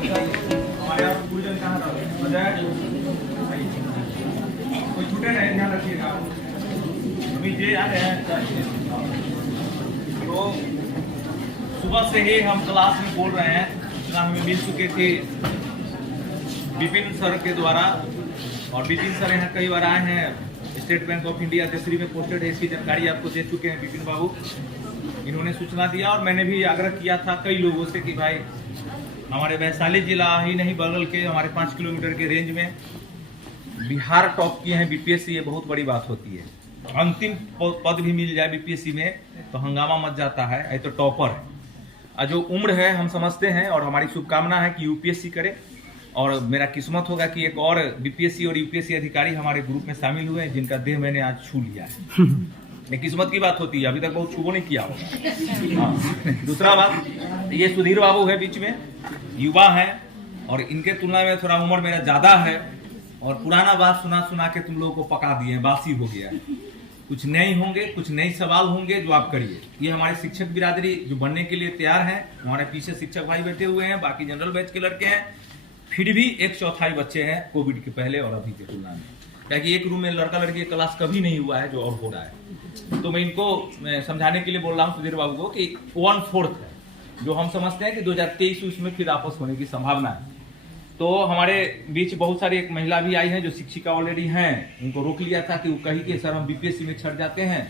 हमारे यहाँ गुरुजन कहाँ था कोई छूटे नहीं, ध्यान रखिएगा। अभी जे आ रहे हैं तो सुबह से ही हम क्लास में बोल रहे हैं, जितना हमें मिल चुके थे विपिन सर के द्वारा। और विपिन सर यहाँ कई बार आए हैं, स्टेट बैंक ऑफ इंडिया तेसरी में पोस्टेड है, इसकी जानकारी आपको दे चुके हैं विपिन बाबू। इन्होंने सूचना दिया और मैंने भी आग्रह किया था कई लोगों से कि भाई हमारे वैशाली जिला ही नहीं बगल के हमारे 5 किलोमीटर के रेंज में बिहार टॉप किए हैं बीपीएससी, ये बहुत बड़ी बात होती है। अंतिम पद भी मिल जाए बीपीएससी में तो हंगामा मच जाता है, ये तो टॉपर है। जो उम्र है हम समझते हैं और हमारी शुभकामना है कि यूपीएससी करे। और मेरा किस्मत होगा कि एक और बीपीएससी और यूपीएससी अधिकारी हमारे ग्रुप में शामिल हुए हैं, जिनका देह मैंने आज छू लिया है। ये किस्मत की बात होती है, अभी तक बहुत छुओ नहीं किया होगा। हाँ। दूसरा बात, ये सुधीर बाबू है बीच में, युवा है और इनके तुलना में थोड़ा उम्र मेरा ज्यादा है और पुराना बात सुना सुना के तुम लोगों को पका दिए, बासी हो गया है। कुछ नए होंगे, कुछ नए सवाल होंगे जो आप करिए। ये हमारे शिक्षक बिरादरी जो बनने के लिए तैयार है, हमारे पीछे शिक्षक भाई बैठे हुए हैं, बाकी जनरल बैच के लड़के हैं, फिर भी 1/4 बच्चे हैं कोविड के पहले और अभी के तुलना में। क्योंकि एक रूम में लड़का लड़की क्लास कभी नहीं हुआ है जो अब हो रहा है। तो मैं इनको समझाने के लिए बोल रहा हूँ सुधीर बाबू को कि 1/4 है जो हम समझते हैं कि 2023 उसमें फिर आपस होने की संभावना है। तो हमारे बीच बहुत सारी एक महिला भी आई है जो शिक्षिका ऑलरेडी हैं, उनको रोक लिया था कि वो कही कि सर हम बीपीएससी में छट जाते हैं।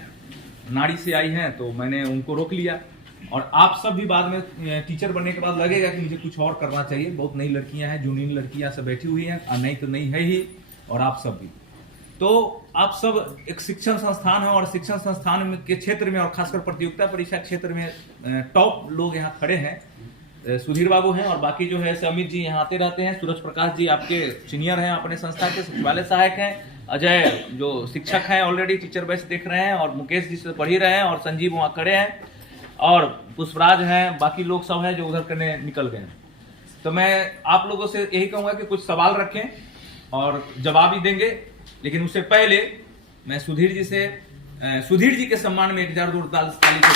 नाड़ी से आई हैं तो मैंने उनको रोक लिया। और आप सब भी बाद में टीचर बनने के बाद लगेगा कि मुझे कुछ और करना चाहिए। बहुत नई लड़कियां हैं, जूनियर लड़कियां सब बैठी हुई हैं, और नई तो नई है ही, और आप सब भी। तो आप सब एक शिक्षण संस्थान है और शिक्षण संस्थान के क्षेत्र में और खासकर प्रतियोगिता परीक्षा क्षेत्र में टॉप लोग यहाँ खड़े हैं। सुधीर बाबू हैं और बाकी जो है अमित जी यहाँ आते रहते हैं। सूरज प्रकाश जी आपके सीनियर हैं अपने संस्था के, सचिवालय सहायक हैं। अजय जो शिक्षक हैं ऑलरेडी टीचर बैच देख रहे हैं, और मुकेश जी से पढ़ ही रहे हैं, और संजीव वहाँ खड़े हैं, और पुष्पराज हैं, बाकी लोग सब हैं जो उधर करने निकल गए हैं। तो मैं आप लोगों से यही कहूंगा कि कुछ सवाल रखें और जवाब ही देंगे, लेकिन उससे पहले मैं सुधीर जी से सुधीर जी के सम्मान में 1000 जोरदार ताली से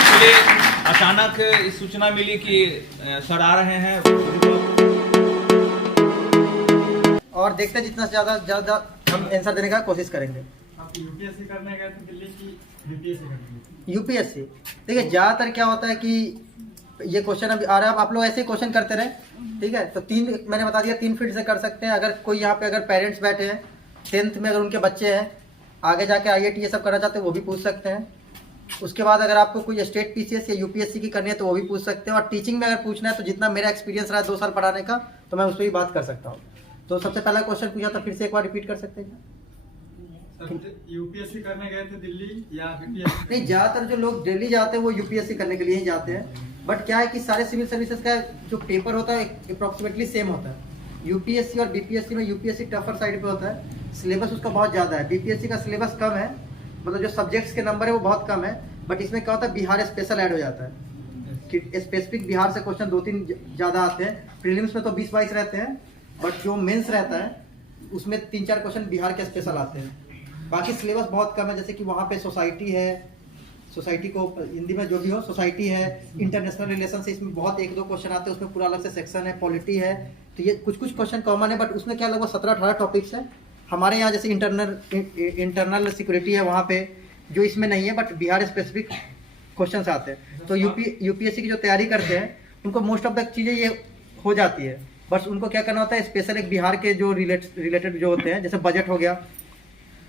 इसलिए अचानक इस सूचना मिली कि सर आ रहे हैं और देखते हैं जितना ज्यादा हम आंसर देने का कोशिश करेंगे। आप यूपीएससी करने गए थे दिल्ली की यूपीएससी करने? यूपीएससी देखिए ज्यादातर क्या होता है कि ये क्वेश्चन अभी आ रहा है, आप लोग ऐसे क्वेश्चन करते रहे, ठीक है। तो 3 मैंने बता दिया 3 फील्ड से कर सकते हैं। अगर कोई यहाँ पे अगर पेरेंट्स बैठे हैं 10th में, अगर उनके बच्चे हैं आगे जाके आईआईटी ये सब करना चाहते हैं वो भी पूछ सकते हैं। उसके बाद अगर आपको कोई स्टेट पीसीएस या यूपीएससी की करनी है तो वो भी पूछ सकते हैं। और टीचिंग में अगर पूछना है तो जितना मेरा एक्सपीरियंस रहा है 2 साल पढ़ाने का, तो मैं उस पर भी बात कर सकता हूँ। तो सबसे पहला क्वेश्चन पूछा था, फिर से एक बार रिपीट कर सकते हैं? यूपीएससी करने गए थे दिल्ली या बीपीएससी? नहीं, ज्यादातर जो लोग दिल्ली जाते हैं वो यूपीएससी करने के लिए ही जाते हैं। बट क्या है कि सारे सिविल सर्विसेज का जो पेपर होता है अप्रोक्सीमेटली सेम होता है। यूपीएससी और बीपीएससी में यूपीएससी टफर साइड पे होता है, सिलेबस उसका बहुत ज़्यादा है। बीपीएससी का सिलेबस कम है, मतलब जो सब्जेक्ट्स के नंबर है वो बहुत कम है। बट इसमें क्या होता है, बिहार स्पेशल ऐड हो जाता है कि स्पेसिफिक बिहार से क्वेश्चन 2-3 ज़्यादा आते हैं। प्रीलिम्स में तो 20-22 रहते हैं, बट जो मेंस रहता है उसमें 3-4 क्वेश्चन बिहार के स्पेशल आते हैं। बाकी सिलेबस बहुत कम है, जैसे कि वहाँ पे सोसाइटी है, सोसाइटी को हिंदी में जो भी हो, सोसाइटी है, इंटरनेशनल रिलेशन से इसमें बहुत 1-2 क्वेश्चन आते हैं, उसमें पूरा अलग से सेक्शन है, पॉलिटी है। तो ये कुछ क्वेश्चन कॉमन है, बट उसमें क्या लगभग 17-18 टॉपिक्स है। हमारे यहाँ जैसे इंटरनल सिक्योरिटी है वहाँ पे, जो इसमें नहीं है, बट बिहार स्पेसिफिक क्वेश्चन आते हैं। तो यूपीएससी की जो तैयारी करते हैं उनको मोस्ट ऑफ द चीज़ें ये हो जाती है। बस उनको क्या करना होता है, स्पेशल एक बिहार के जो रिलेटेड जो होते हैं, जैसे बजट हो गया,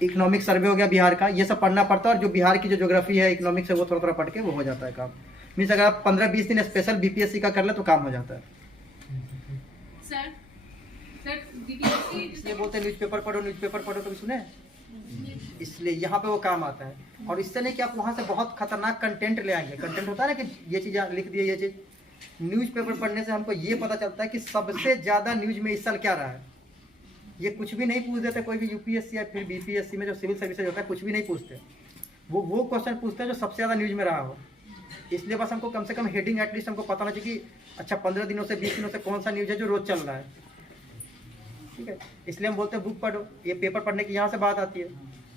इकोनॉमिक सर्वे हो गया बिहार का, ये सब पढ़ना पड़ता है। और जो बिहार की जो ज्योग्राफी है, इकोनॉमिक्स है, वो थोड़ा थोड़ा पढ़ के वो हो जाता है काम। मीन्स अगर आप 15-20 दिन स्पेशल बीपीएससी का कर ले तो काम हो जाता है। इसलिए बोलते हैं न्यूज़पेपर पढ़ो, कभी सुने? इसलिए यहाँ पे वो काम आता है। और इससे नहीं कि आप वहाँ से बहुत खतरनाक कंटेंट ले आएंगे। कंटेंट होता है ना कि ये चीज़ लिख दिए, ये चीज़। न्यूज़पेपर पढ़ने से हमको ये पता चलता है कि सबसे ज़्यादा न्यूज़ में इस साल क्या रहा है। ये कुछ भी नहीं पूछ देते कोई भी यूपीएससी या फिर बीपीएससी में जो सिविल सर्विसेज होता है, कुछ भी नहीं पूछते। वो क्वेश्चन पूछते हैं जो सबसे ज़्यादा न्यूज़ में रहा हो। इसलिए बस हमको कम से कम हेडिंग एटलीस्ट हमको पता होना चाहिए कि अच्छा 15 दिनों से 20 दिनों से कौन सा न्यूज़ है जो रोज़ चल रहा है, ठीक है। इसलिए हम बोलते हैं बुक पढ़ो। ये पेपर पढ़ने की यहाँ से बात आती है।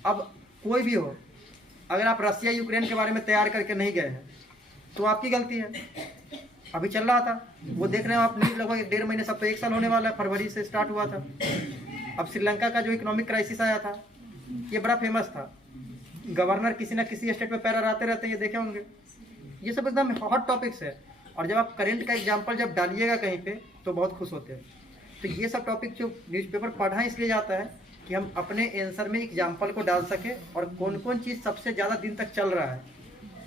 अब कोई भी हो, अगर आप रसिया यूक्रेन के बारे में तैयार करके नहीं गए हैं तो आपकी गलती है। अभी चल रहा था, वो देख रहे हो आप न्यूज़, लगभग 1.5 महीने, सब तो 1 साल होने वाला है, फरवरी से स्टार्ट हुआ था। अब श्रीलंका का जो इकोनॉमिक क्राइसिस आया था, ये बड़ा फेमस था। गवर्नर किसी ना किसी स्टेट पे पैर आते रहते हैं, ये देखे होंगे। ये सब एकदम हॉट टॉपिक्स है, और जब आप करंट का एग्जाम्पल जब डालिएगा कहीं पे तो बहुत खुश होते हैं। तो ये सब टॉपिक जो न्यूज़पेपर पढ़ा इसलिए जाता है कि हम अपने आंसर में एग्जाम्पल को डाल सके, और कौन कौन चीज़ सबसे ज़्यादा दिन तक चल रहा है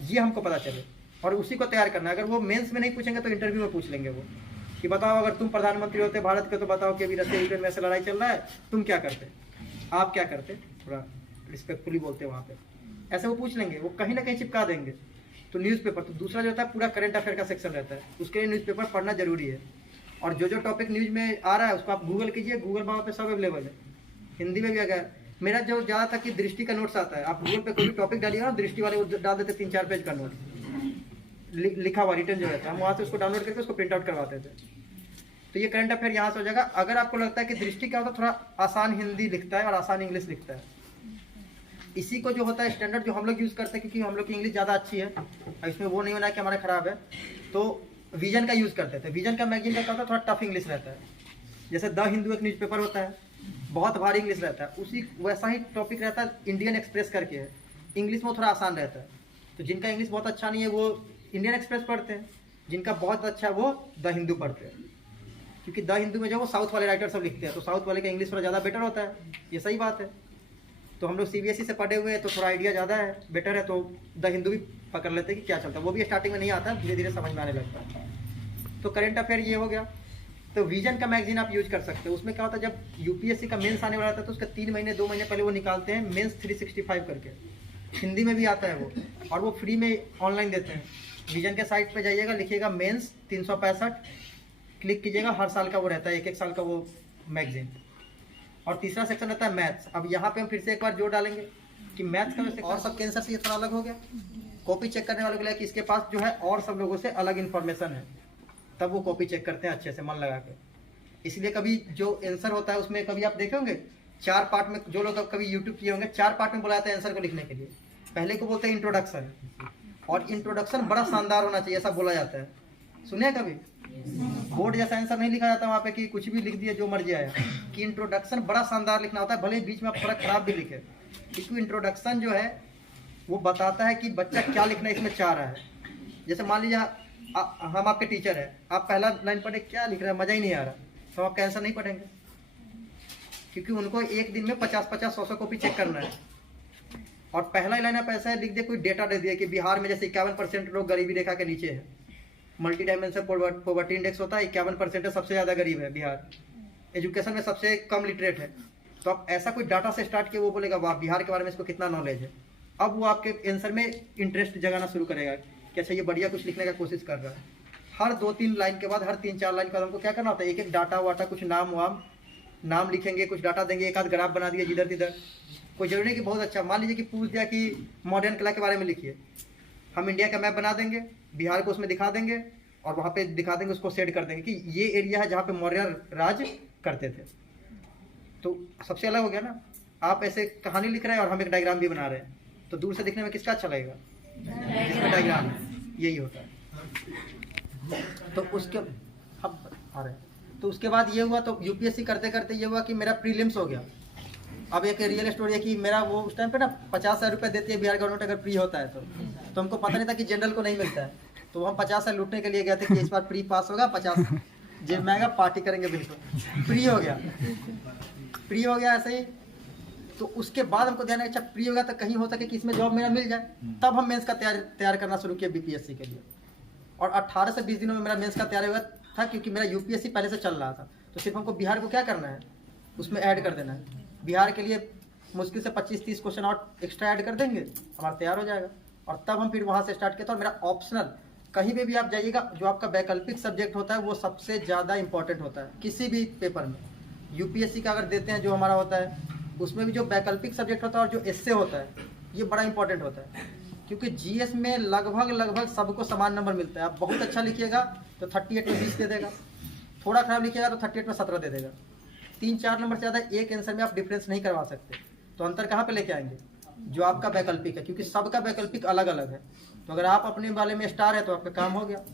ये हमको पता चले, और उसी को तैयार करना है। अगर वो मेंस में नहीं पूछेंगे तो इंटरव्यू में पूछ लेंगे वो, कि बताओ अगर तुम प्रधानमंत्री होते भारत के तो बताओ कि अभी रशिया यूक्रेन में से लड़ाई चल रहा है, तुम क्या करते, आप क्या करते, थोड़ा रिस्पेक्टफुली बोलते वहाँ पे, ऐसे वो पूछ लेंगे, वो कहीं ना कहीं चिपका देंगे। तो न्यूज़पेपर, तो दूसरा जो होता है पूरा करंट अफेयर का सेक्शन रहता है, उसके लिए न्यूज़पेपर पढ़ना जरूरी है। और जो जो टॉपिक न्यूज़ में आ रहा है उसको आप गूगल कीजिए, गूगल वहाँ पे सब अवेलेबल है, हिंदी में भी। अगर मेरा जो ज़्यादा था कि दृष्टि का नोट्स आता है, आप गूगल पे कोई भी टॉपिक डालिएगा ना, दृष्टि वाले वो डाल देते 3-4 पेज का नोट्स लिखा हुआ रिटर्न जो रहता है, हम वहाँ से उसको डाउनलोड करके उसको प्रिंट आउट करवाते थे। तो ये करंट अफेयर यहाँ से हो जाएगा। अगर आपको लगता है कि दृष्टि क्या होता है, थोड़ा आसान हिंदी लिखता है और आसान इंग्लिश लिखता है, इसी को जो होता है स्टैंडर्ड जो हम लोग यूज़ करते हैं, क्योंकि हम लोग की इंग्लिश ज़्यादा अच्छी है, इसमें वो नहीं होना है कि हमारा खराब है, तो विजन का यूज़ करते थे। विजन का मैगजीन का क्या होता है, थोड़ा टफ इंग्लिश रहता है। जैसे द हिंदू एक न्यूज़पेपर होता है, बहुत भारी इंग्लिश रहता है, उसी वैसा ही टॉपिक रहता है इंडियन एक्सप्रेस करके है, इंग्लिश में थोड़ा आसान रहता है। तो जिनका इंग्लिश बहुत अच्छा नहीं है वो इंडियन एक्सप्रेस पढ़ते हैं, जिनका बहुत अच्छा है वो द हिंदू पढ़ते हैं, क्योंकि द हिंदू में जो वो साउथ वाले राइटर सब लिखते हैं, तो साउथ वाले का इंग्लिश थोड़ा ज़्यादा बेटर होता है, ये सही बात है। तो हम लोग सीबीएसई से पढ़े हुए हैं तो थोड़ा आइडिया ज़्यादा है, बेटर है, तो द हिंदू भी पकड़ लेते हैं कि क्या चलता है। वो भी स्टार्टिंग में नहीं आता, धीरे धीरे समझ में आने लगता है। तो करंट अफेयर ये हो गया। तो विजन का मैगजीन आप यूज कर सकते हो। उसमें क्या होता है, जब यूपीएससी का मेंस आने वाला था तो उसका 3 महीने 2 महीने पहले वो निकालते हैं मेंस 365 करके, हिंदी में भी आता है वो, और वो फ्री में ऑनलाइन देते हैं। विजन के साइट पे जाइएगा, लिखिएगा मेंस 365, क्लिक कीजिएगा, हर साल का वो रहता है, 1-1 साल का वो मैगजीन। और तीसरा सेक्शन रहता है मैथ्स। अब यहाँ पे हम फिर से एक बार जोड़ डालेंगे कि मैथ्स का वैसे और सब कैंसर से ये थोड़ा अलग हो गया। कॉपी चेक करने वालों के लिए कि इसके पास जो है और सब लोगों से अलग इन्फॉर्मेशन है, तब वो कॉपी चेक करते हैं अच्छे से मन लगा के। इसलिए कभी जो आंसर होता है उसमें कभी आप देखे होंगे 4 पार्ट में, जो लोग कभी यूट्यूब किए होंगे 4 पार्ट में बुलाते हैं आंसर को लिखने के लिए। पहले को बोलते हैं इंट्रोडक्शन, और इंट्रोडक्शन बड़ा शानदार होना चाहिए ऐसा बोला जाता है। सुने कभी? बोर्ड जैसा आंसर नहीं लिखा जाता वहाँ पे कि कुछ भी लिख दिया जो मर्जी आया, कि इंट्रोडक्शन बड़ा शानदार लिखना होता है, भले ही बीच में आप थोड़ा खराब भी लिखे, क्योंकि इंट्रोडक्शन जो है वो बताता है कि बच्चा क्या लिखना इसमें चाह रहा है। जैसे मान लीजिए हम आपके टीचर हैं, आप पहला लाइन पढ़े क्या लिख रहे हैं, मज़ा ही नहीं आ रहा, तो आपका आंसर नहीं पढ़ेंगे, क्योंकि उनको एक दिन में 50-50 100 कॉपी चेक करना है। और पहला ही लाइन आप ऐसा लिख दिया, कोई डेटा दे दिया कि बिहार में जैसे 51% लोग गरीबी रेखा के नीचे है, मल्टी डायमेंशन पॉवर्टी इंडेक्स होता है 51% है, सबसे ज़्यादा गरीब है बिहार, एजुकेशन में सबसे कम लिटरेट है। तो आप ऐसा कोई डाटा से स्टार्ट किया, वो बोलेगा वाह बिहार के बारे में इसको कितना नॉलेज है। अब वो आपके आंसर में इंटरेस्ट जगाना शुरू करेगा कि अच्छा ये बढ़िया कुछ लिखने का कोशिश कर रहा है। हर 2-3 लाइन के बाद, हर 3-4 लाइन के बाद हमको क्या करना होता है, एक डाटा वाटा, कुछ नाम लिखेंगे, कुछ डाटा देंगे, एक आध ग्राफ बना दिया जिधर तिधर। कोई जरूरी नहीं कि बहुत अच्छा, मान लीजिए कि पूछ दिया कि मॉडर्न कला के बारे में लिखिए, हम इंडिया का मैप बना देंगे, बिहार को उसमें दिखा देंगे, और वहाँ पे दिखा देंगे, उसको सेट कर देंगे कि ये एरिया है जहाँ पे मौर्य राज करते थे। तो सबसे अलग हो गया ना, आप ऐसे कहानी लिख रहे हैं और हम एक डायग्राम भी बना रहे हैं, तो दूर से दिखने में किसका अच्छा लगेगा, जिसका डायग्राम है। यही होता है। तो उसके अब आ रहे हैं, तो उसके बाद ये हुआ, तो यूपीएससी करते करते ये हुआ कि मेरा प्रीलिम्स हो गया। अब एक रियल स्टोरी है कि मेरा वो उस टाइम पे ना 50,000 रुपये देती है बिहार गवर्नमेंट अगर प्री होता है तो हमको पता नहीं था कि जनरल को नहीं मिलता है, तो हम 50,000 लूटने के लिए गए थे कि इस बार प्री पास होगा, 50 जेब में आएगा, पार्टी करेंगे बिल्कुल। प्री हो गया ऐसे ही। तो उसके बाद हमको ध्यान है अच्छा प्री होगा तो कहीं हो सके कि इसमें जॉब मेरा मिल जाए, तब हम मेंस का तैयार करना शुरू किया बीपीएससी के लिए। और 18 से 20 दिनों में मेरा मेंस का तैयार हुआ था, क्योंकि मेरा यूपीएससी पहले से चल रहा था। तो सिर्फ हमको बिहार को क्या करना है, उसमें ऐड कर देना है। बिहार के लिए मुश्किल से 25-30 क्वेश्चन और एक्स्ट्रा ऐड कर देंगे, हमारा तैयार हो जाएगा। और तब हम फिर वहाँ से स्टार्ट किया था। और मेरा ऑप्शनल, कहीं पे भी आप जाइएगा, जो आपका वैकल्पिक सब्जेक्ट होता है वो सबसे ज़्यादा इंपॉर्टेंट होता है किसी भी पेपर में। यूपीएससी का अगर देते हैं जो हमारा होता है, उसमें भी जो वैकल्पिक सब्जेक्ट होता है और जो एस्से होता है, ये बड़ा इंपॉर्टेंट होता है, क्योंकि जीएस में लगभग सबको समान नंबर मिलता है। आप बहुत अच्छा लिखिएगा तो 38 में 20 दे देगा, थोड़ा खराब लिखिएगा तो 38 में 17 दे देगा। 3-4 नंबर से ज़्यादा एक आंसर में आप डिफरेंस नहीं करवा सकते। तो अंतर कहाँ पे लेके आएंगे, जो आपका वैकल्पिक है, क्योंकि सबका वैकल्पिक अलग अलग है। तो अगर आप अपने वाले में स्टार है तो आपका काम हो गया।